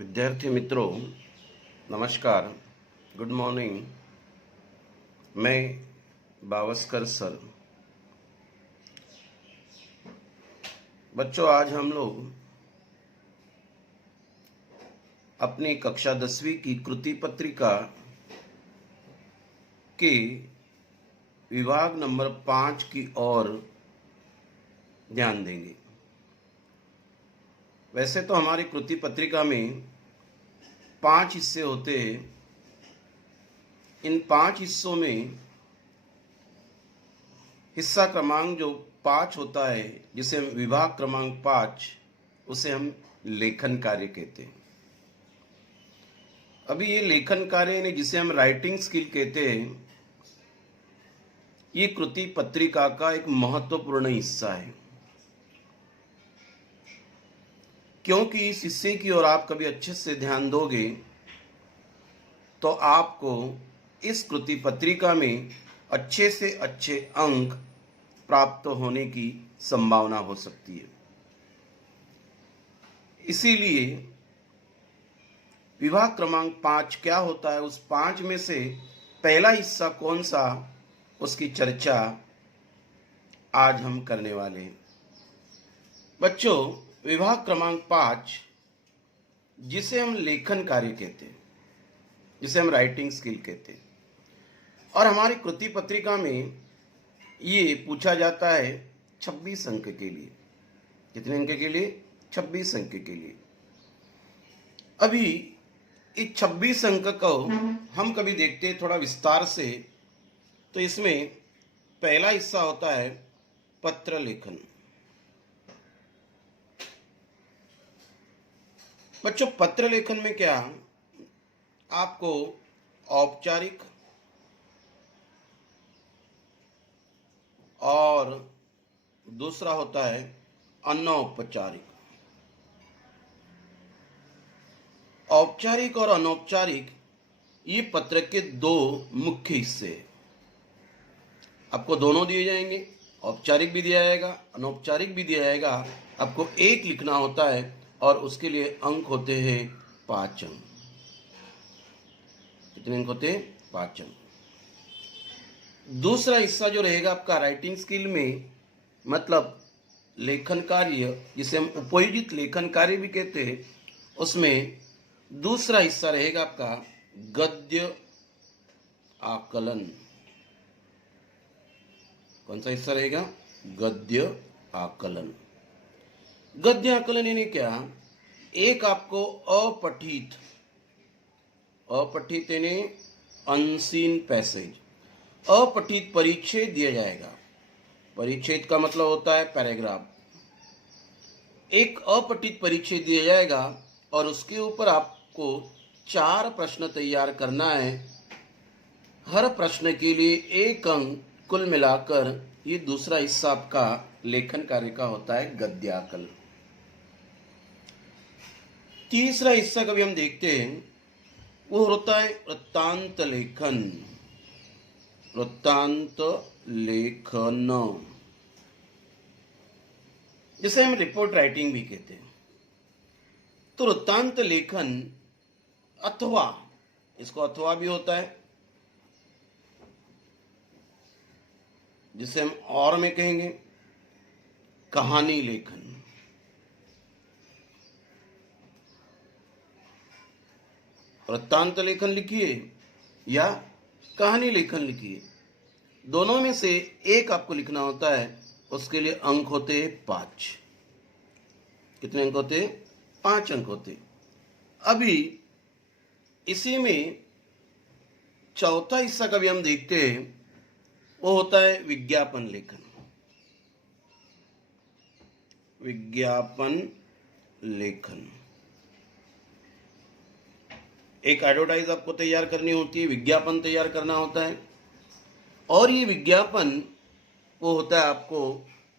विद्यार्थी मित्रों, नमस्कार, गुड मॉर्निंग। मैं बावस्कर सर। बच्चों, आज हम लोग अपनी कक्षा 10वीं की कृति पत्रिका के विभाग नंबर 5 की ओर ध्यान देंगे। वैसे तो हमारी कृति पत्रिका में 5 हिस्से होते हैं। इन 5 हिस्सों में हिस्सा क्रमांक जो 5 होता है, जिसे विभाग क्रमांक 5, उसे हम लेखन कार्य कहते हैं। अभी ये लेखन कार्य यानी जिसे हम राइटिंग स्किल कहते हैं, ये कृति पत्रिका का एक महत्वपूर्ण हिस्सा है, क्योंकि इस हिस्से की ओर आप कभी अच्छे से ध्यान दोगे तो आपको इस कृति पत्रिका में अच्छे से अच्छे अंक प्राप्त होने की संभावना हो सकती है। इसीलिए विभाग क्रमांक 5 क्या होता है, उस 5 में से पहला हिस्सा कौन सा, उसकी चर्चा आज हम करने वाले हैं। बच्चों, विभाग क्रमांक 5 जिसे हम लेखन कार्य कहते हैं, जिसे हम राइटिंग स्किल कहते हैं, और हमारी कृति पत्रिका में ये पूछा जाता है 26 अंक के लिए। कितने अंक के लिए? 26 अंक के लिए। अभी इस 26 अंक को हम कभी देखते हैं थोड़ा विस्तार से, तो इसमें पहला हिस्सा होता है पत्र लेखन। बच्चों, पत्र लेखन में क्या आपको औपचारिक और दूसरा होता है अनौपचारिक। औपचारिक और अनौपचारिक ये पत्र के दो मुख्य हिस्से हैं। आपको दोनों दिए जाएंगे, औपचारिक भी दिया जाएगा, अनौपचारिक भी दिया जाएगा। आपको एक लिखना होता है और उसके लिए अंक होते हैं 5 अंक। कितने अंक होते हैं? 5 अंक। दूसरा हिस्सा जो रहेगा आपका राइटिंग स्किल में, मतलब लेखन कार्य, जिसे हम उपयोजित लेखन कार्य भी कहते हैं, उसमें दूसरा हिस्सा रहेगा आपका गद्य आकलन। कौन सा हिस्सा रहेगा? गद्य आकलन। गद्य आकलन यानी क्या? एक आपको अपठित यानी अनसीन पैसेज, अपठित परिच्छेद दिया जाएगा। परिच्छेद का मतलब होता है पैराग्राफ। एक अपठित परिच्छेद दिया जाएगा और उसके ऊपर आपको 4 प्रश्न तैयार करना है। हर प्रश्न के लिए 1 अंक। कुल मिलाकर ये दूसरा हिस्सा आपका लेखन कार्य का होता है गद्याकलन। तीसरा हिस्सा कभी हम देखते हैं, वो होता है वृत्तांत लेखन। वृत्तांत लेखन जिसे हम रिपोर्ट राइटिंग भी कहते हैं। तो वृत्तांत लेखन अथवा, इसको अथवा भी होता है, जिसे हम और में कहेंगे कहानी लेखन। वृत्तांत लेखन लिखिए या कहानी लेखन लिखिए, दोनों में से एक आपको लिखना होता है। उसके लिए अंक होते हैं 5। कितने अंक होते? 5 अंक होते। अभी इसी में चौथा हिस्सा कभी हम देखते हैं, वो होता है विज्ञापन लेखन। विज्ञापन लेखन, एक एडवर्टाइज आपको तैयार करनी होती है, विज्ञापन तैयार करना होता है, और ये विज्ञापन वो होता है आपको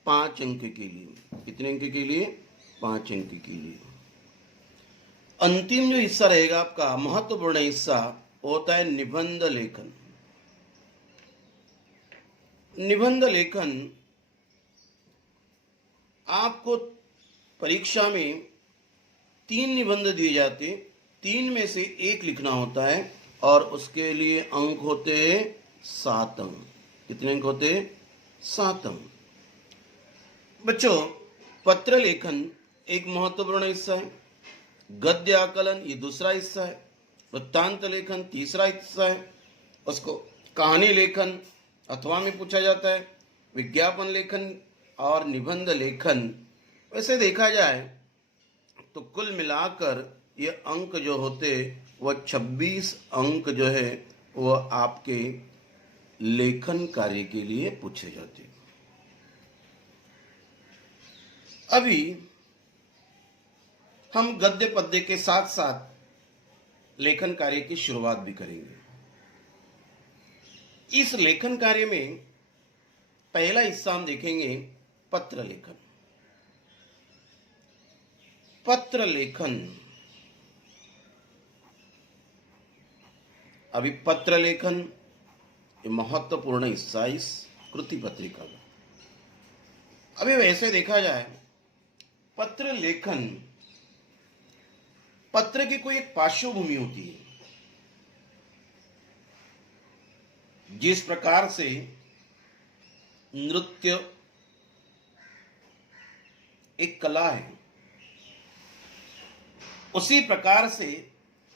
5 अंक के लिए। कितने अंक के लिए? 5 अंक के लिए। अंतिम जो हिस्सा रहेगा आपका महत्वपूर्ण हिस्सा, वो होता है निबंध लेखन। निबंध लेखन आपको परीक्षा में 3 निबंध दिए जाते, 3 में से 1 लिखना होता है और उसके लिए अंक होते 7 अंक। कितने अंक होते? 7 अंक। बच्चों, पत्र लेखन एक महत्वपूर्ण हिस्सा है, गद्य आकलन ये दूसरा हिस्सा है, वृत्तांत लेखन तीसरा हिस्सा है, उसको कहानी लेखन अथवा में पूछा जाता है, विज्ञापन लेखन और निबंध लेखन। वैसे देखा जाए तो कुल मिलाकर ये अंक जो होते वह 26 अंक जो है वह आपके लेखन कार्य के लिए पूछे जाते। अभी हम गद्य पद्य के साथ साथ लेखन कार्य की शुरुआत भी करेंगे। इस लेखन कार्य में पहला हिस्सा हम देखेंगे पत्र लेखन। पत्र लेखन, अभी पत्र लेखन ये महत्वपूर्ण हिस्सा इस कृति पत्रिका का। अभी वैसे देखा जाए पत्र लेखन, पत्र की कोई एक पार्श्वभूमि होती है। जिस प्रकार से नृत्य एक कला है, उसी प्रकार से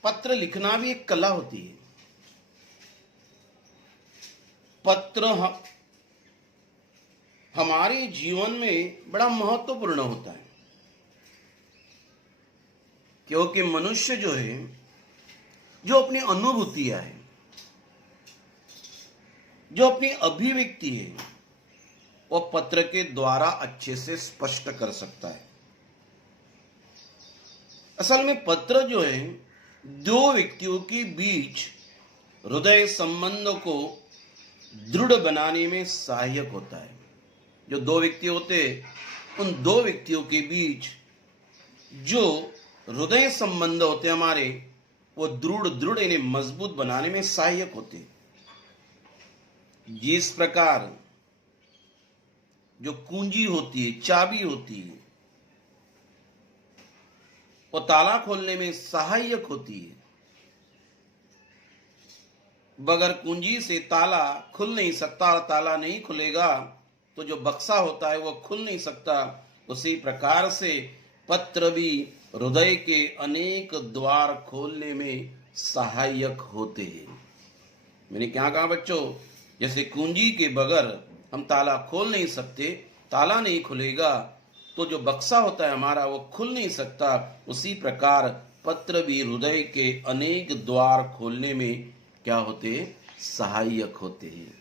पत्र लिखना भी एक कला होती है। पत्र हमारे जीवन में बड़ा महत्वपूर्ण होता है, क्योंकि मनुष्य जो है, जो अपनी अनुभूतियां है, जो अपनी अभिव्यक्ति है, वह पत्र के द्वारा अच्छे से स्पष्ट कर सकता है। असल में पत्र जो है दो व्यक्तियों के बीच हृदय संबंध को दृढ़ बनाने में सहायक होता है। जो दो व्यक्ति होते, उन दो व्यक्तियों के बीच जो हृदय संबंध होते हमारे, वो दृढ़ यानी मजबूत बनाने में सहायक होते। जिस प्रकार जो कुंजी होती है, चाबी होती है, वो ताला खोलने में सहायक होती है। बगैर कुंजी से ताला खुल नहीं सकता, और ताला नहीं खुलेगा तो जो बक्सा होता है वो खुल नहीं सकता। उसी प्रकार से पत्र भी हृदय के अनेक द्वार खोलने में सहायक होते हैं। मैंने क्या कहा बच्चों? जैसे कुंजी के बगैर हम ताला खोल नहीं सकते, ताला नहीं खुलेगा तो जो बक्सा होता है हमारा वो खुल नहीं सकता। उसी प्रकार पत्र भी हृदय के अनेक द्वार खोलने में क्या होते हैं? सहायक होते हैं।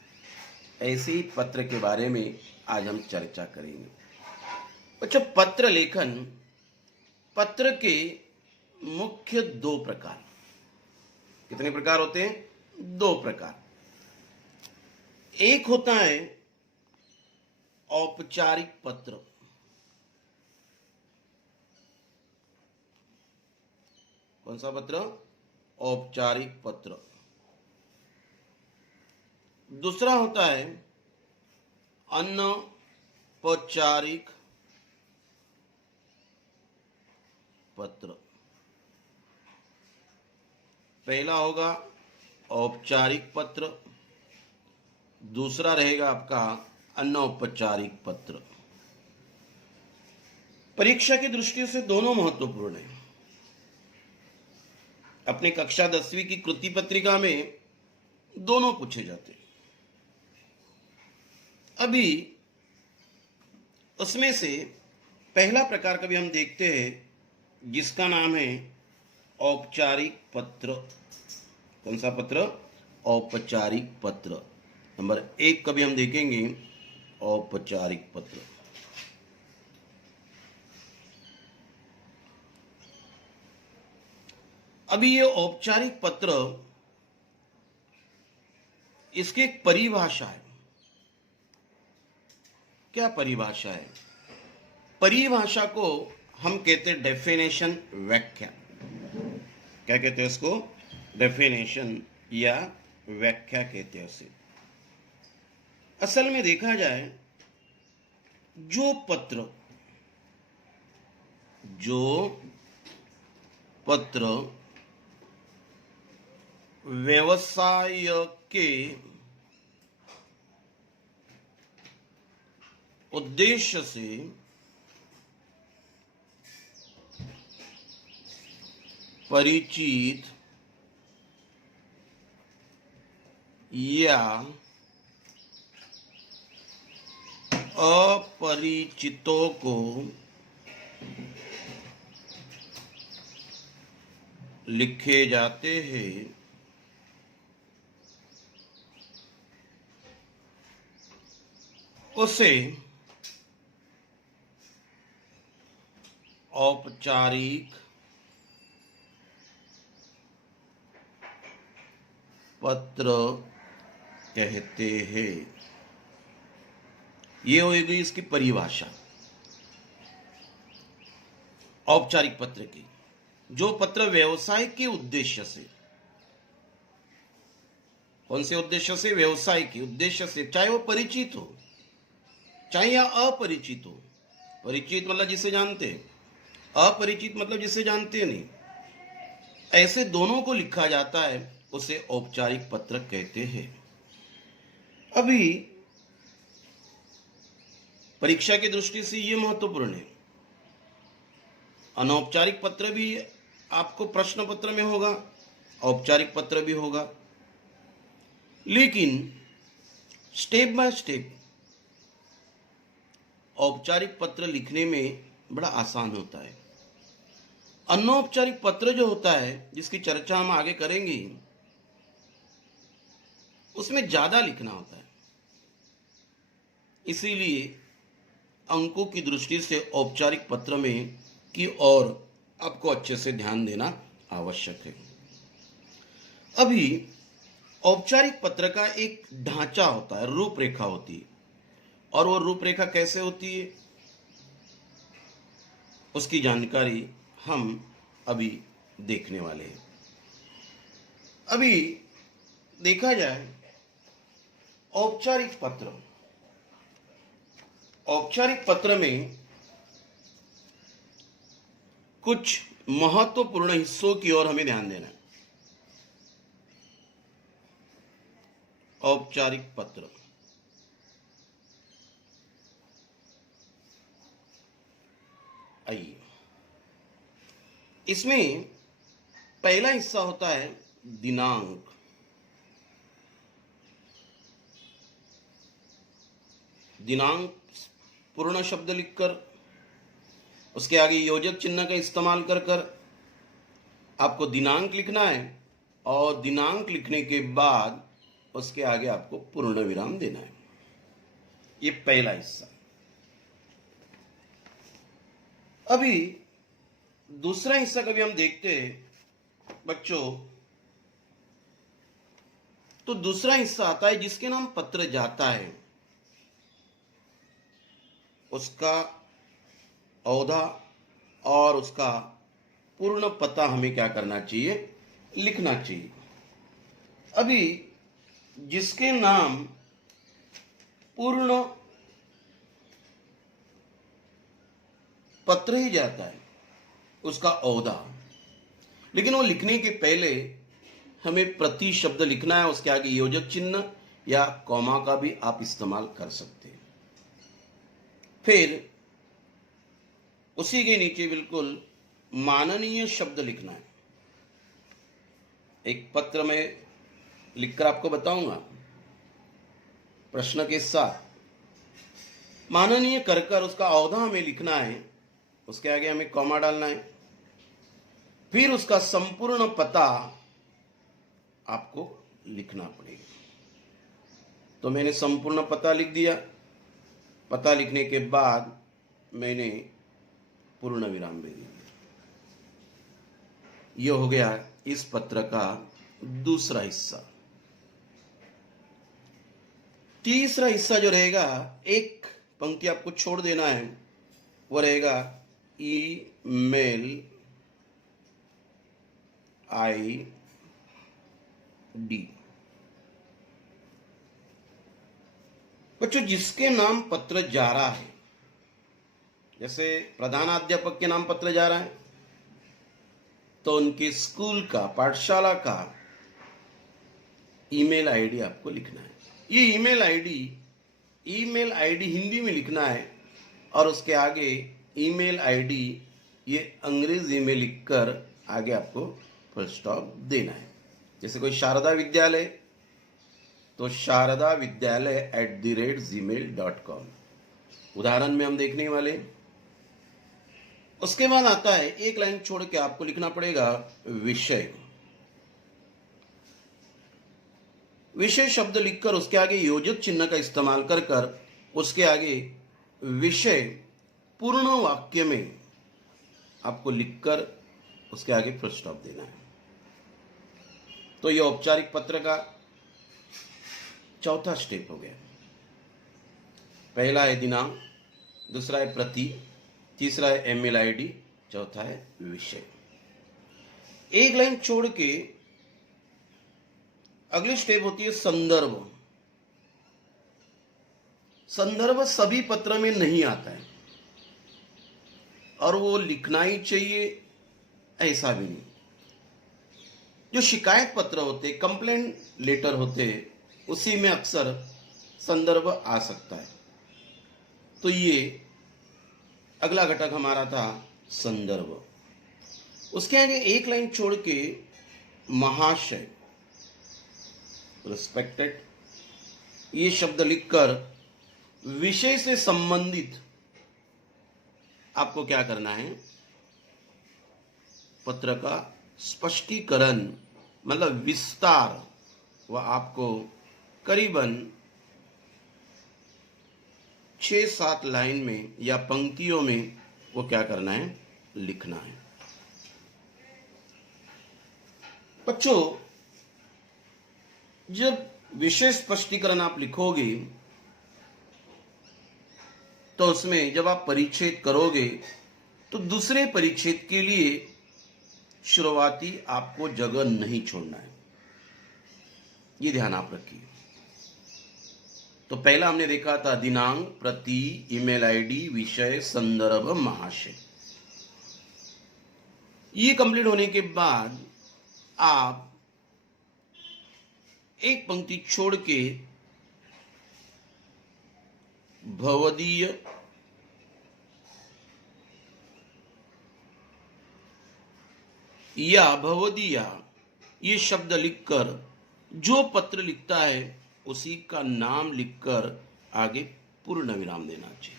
ऐसे ही पत्र के बारे में आज हम चर्चा करेंगे। बच्चों, पत्र लेखन, पत्र के मुख्य 2 प्रकार। कितने प्रकार होते हैं? 2 प्रकार। एक होता है औपचारिक पत्र। कौन सा पत्र? औपचारिक पत्र। दूसरा होता है अनौपचारिक पत्र। पहला होगा औपचारिक पत्र, दूसरा रहेगा आपका अनौपचारिक पत्र। परीक्षा की दृष्टि से दोनों महत्वपूर्ण है। अपने कक्षा 10वीं की कृति पत्रिका में दोनों पूछे जाते हैं। अभी उसमें से पहला प्रकार का भी हम देखते हैं, जिसका नाम है औपचारिक पत्र। कौन सा पत्र? औपचारिक पत्र। नंबर 1 का भी हम देखेंगे, औपचारिक पत्र। अभी ये औपचारिक पत्र, इसकी एक परिभाषा है। क्या परिभाषा है? परिभाषा को हम कहते हैं डेफिनेशन, व्याख्या। क्या कहते हैं उसको? डेफिनेशन या व्याख्या कहते हैं उसे। असल में देखा जाए, जो पत्र व्यवसाय के उद्देश्य से परिचित या अपरिचितों को लिखे जाते हैं, उसे औपचारिक पत्र कहते हैं। ये होगी इसकी परिभाषा औपचारिक पत्र की। जो पत्र व्यवसाय के उद्देश्य से, कौन से उद्देश्य से? व्यवसाय के उद्देश्य से, चाहे वो परिचित हो चाहे या अपरिचित हो। परिचित मतलब जिसे जानते हैं, अपरिचित मतलब जिसे जानते नहीं, ऐसे दोनों को लिखा जाता है, उसे औपचारिक पत्र कहते हैं। अभी परीक्षा की दृष्टि से यह महत्वपूर्ण है। अनौपचारिक पत्र भी आपको प्रश्न पत्र में होगा, औपचारिक पत्र भी होगा, लेकिन स्टेप बाय स्टेप औपचारिक पत्र लिखने में बड़ा आसान होता है। अनौपचारिक पत्र जो होता है, जिसकी चर्चा हम आगे करेंगे, उसमें ज्यादा लिखना होता है। इसीलिए अंकों की दृष्टि से औपचारिक पत्र में की ओर आपको अच्छे से ध्यान देना आवश्यक है। अभी औपचारिक पत्र का एक ढांचा होता है, रूपरेखा होती है, और वो रूपरेखा कैसे होती है उसकी जानकारी हम अभी देखने वाले हैं। अभी देखा जाए औपचारिक पत्र, औपचारिक पत्र में कुछ महत्वपूर्ण हिस्सों की ओर हमें ध्यान देना है। औपचारिक पत्र आइए, इसमें पहला हिस्सा होता है दिनांक। दिनांक पूर्ण शब्द लिखकर उसके आगे योजक चिन्ह का इस्तेमाल कर कर आपको दिनांक लिखना है, और दिनांक लिखने के बाद उसके आगे आपको पूर्ण विराम देना है। ये पहला हिस्सा। अभी दूसरा हिस्सा कभी हम देखते हैं बच्चों, तो दूसरा हिस्सा आता है जिसके नाम पत्र जाता है, उसका औहदा और उसका पूर्ण पता हमें क्या करना चाहिए? लिखना चाहिए। अभी जिसके नाम पूर्ण पत्र ही जाता है उसका औहदा, लेकिन वो लिखने के पहले हमें प्रति शब्द लिखना है, उसके आगे योजक चिन्ह या कॉमा का भी आप इस्तेमाल कर सकते हैं। फिर उसी के नीचे बिल्कुल माननीय शब्द लिखना है। एक पत्र में लिखकर आपको बताऊंगा प्रश्न के साथ। माननीय कर उसका औहदा हमें लिखना है, उसके आगे हमें कॉमा डालना है, फिर उसका संपूर्ण पता आपको लिखना पड़ेगा। तो मैंने संपूर्ण पता लिख दिया। पता लिखने के बाद मैंने पूर्ण विराम दे दिया। यह हो गया इस पत्र का दूसरा हिस्सा। तीसरा हिस्सा जो रहेगा, एक पंक्ति आपको छोड़ देना है, वो रहेगा ईमेल आईडी। बच्चों जिसके नाम पत्र जा रहा है, जैसे प्रधानाध्यापक के नाम पत्र जा रहा है, तो उनके स्कूल का, पाठशाला का ईमेल आईडी आपको लिखना है। ये ईमेल आईडी हिंदी में लिखना है और उसके आगे ईमेल आईडी ये अंग्रेजी में लिखकर आगे आपको फुल स्टॉप देना है। जैसे कोई शारदा विद्यालय तो शारदा विद्यालय @gmail.com उदाहरण में हम देखने वाले। उसके बाद आता है एक लाइन छोड़ के आपको लिखना पड़ेगा विषय। विषय शब्द लिखकर उसके आगे योजक चिन्ह का इस्तेमाल कर कर उसके आगे विषय पूर्ण वाक्य में आपको लिखकर उसके आगे फुल स्टॉप देना है। तो यह औपचारिक पत्र का चौथा स्टेप हो गया। पहला है दिनांक, दूसरा है प्रति, तीसरा है ईमेल आईडी, चौथा है विषय। एक लाइन छोड़ के अगली स्टेप होती है संदर्भ। संदर्भ सभी पत्र में नहीं आता है और वो लिखना ही चाहिए ऐसा भी नहीं। जो शिकायत पत्र होते, कंप्लेंट लेटर होते, उसी में अक्सर संदर्भ आ सकता है। तो ये अगला घटक हमारा था संदर्भ। उसके आगे एक लाइन छोड़ के महाशय, रिस्पेक्टेड, ये शब्द लिखकर विषय से संबंधित आपको क्या करना है, पत्र का स्पष्टीकरण मतलब विस्तार वह आपको करीबन 6-7 लाइन में या पंक्तियों में वो क्या करना है, लिखना है। बच्चों, जब विषय स्पष्टीकरण आप लिखोगे तो उसमें जब आप परिच्छेद करोगे तो दूसरे परिच्छेद के लिए शुरुआती आपको जगह नहीं छोड़ना है, ये ध्यान आप रखिए। तो पहला हमने देखा था दिनांक, प्रति, ईमेल आईडी, विषय, संदर्भ, महाशय। ये कंप्लीट होने के बाद आप एक पंक्ति छोड़ के भवदीय या भवदीया ये शब्द लिखकर जो पत्र लिखता है उसी का नाम लिखकर आगे पूर्ण विराम देना चाहिए।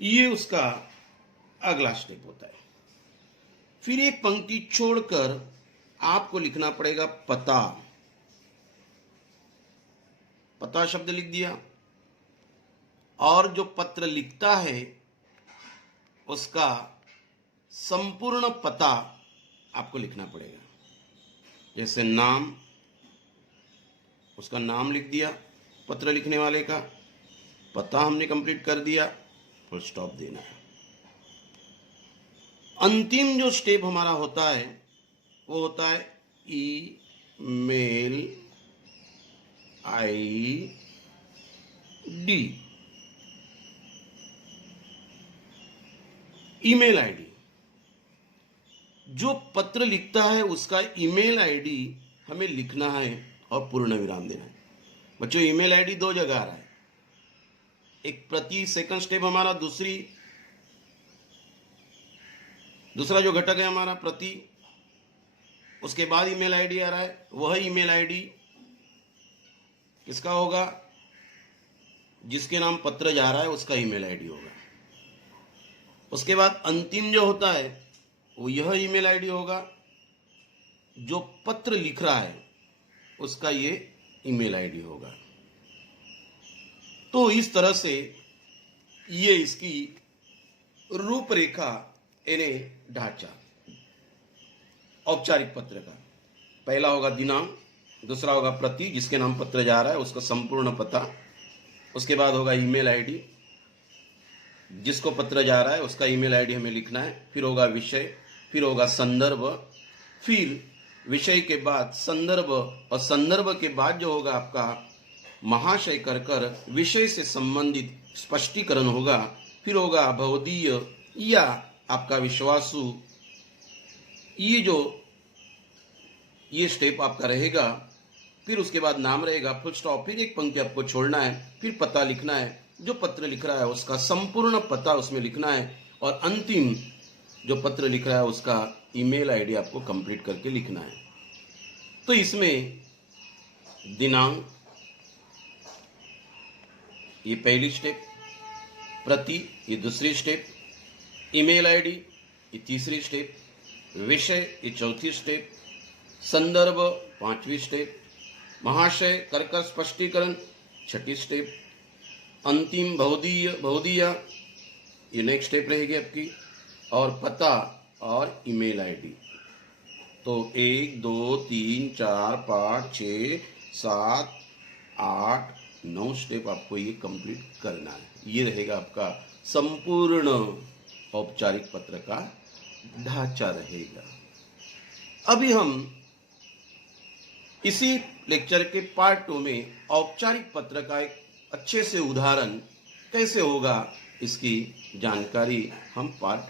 ये उसका अगला स्टेप होता है। फिर एक पंक्ति छोड़कर आपको लिखना पड़ेगा पता। पता शब्द लिख दिया और जो पत्र लिखता है उसका संपूर्ण पता आपको लिखना पड़ेगा। जैसे नाम, उसका नाम लिख दिया, पत्र लिखने वाले का पता हमने कंप्लीट कर दिया, फुल स्टॉप देना है। अंतिम जो स्टेप हमारा होता है वो होता है ईमेल आईडी। ईमेल आईडी, जो पत्र लिखता है उसका ईमेल आईडी हमें लिखना है और पूर्ण विराम देना है। बच्चों, ईमेल आईडी 2 जगह आ रहा है, एक प्रति, सेकंड स्टेप हमारा दूसरा जो घटक है हमारा प्रति, उसके बाद ईमेल आईडी आ रहा है। वह ईमेल आईडी किसका होगा, जिसके नाम पत्र जा रहा है उसका ईमेल आईडी होगा। उसके बाद अंतिम जो होता है वो यह ईमेल आईडी होगा, जो पत्र लिख रहा है उसका ये ईमेल आईडी होगा। तो इस तरह से ये इसकी रूपरेखा यानी ढांचा औपचारिक पत्र का। पहला होगा दिनांक, दूसरा होगा प्रति, जिसके नाम पत्र जा रहा है उसका संपूर्ण पता, उसके बाद होगा ईमेल आईडी, जिसको पत्र जा रहा है उसका ईमेल आईडी हमें लिखना है, फिर होगा विषय, फिर होगा संदर्भ, फिर विषय के बाद संदर्भ, और संदर्भ के बाद जो होगा आपका महाशय कर कर विषय से संबंधित स्पष्टीकरण होगा, फिर होगा भवदीय या आपका विश्वासु। ये जो ये स्टेप आपका रहेगा। फिर उसके बाद नाम रहेगा, फुल स्टॉप, फिर एक पंक्ति आपको छोड़ना है, फिर पता लिखना है, जो पत्र लिख रहा है उसका संपूर्ण पता उसमें लिखना है, और अंतिम जो पत्र लिख रहा है उसका ईमेल आईडी आपको कंप्लीट करके लिखना है। तो इसमें दिनांक, ये पहली स्टेप, प्रति ये दूसरी स्टेप, ईमेल आईडी ये तीसरी स्टेप, विषय ये चौथी स्टेप, संदर्भ पांचवी स्टेप, महाशय कर स्पष्टीकरण छठी स्टेप, अंतिम बहुदीय ये नेक्स्ट स्टेप रहेगी आपकी, और पता और ईमेल आईडी। तो 1 2 3 4 5 6 7 8 9 स्टेप आपको ये कंप्लीट करना है। ये रहेगा आपका संपूर्ण औपचारिक पत्र का ढांचा रहेगा। अभी हम इसी लेक्चर के पार्ट 2 में औपचारिक पत्र का एक अच्छे से उदाहरण कैसे होगा, इसकी जानकारी हम पार्ट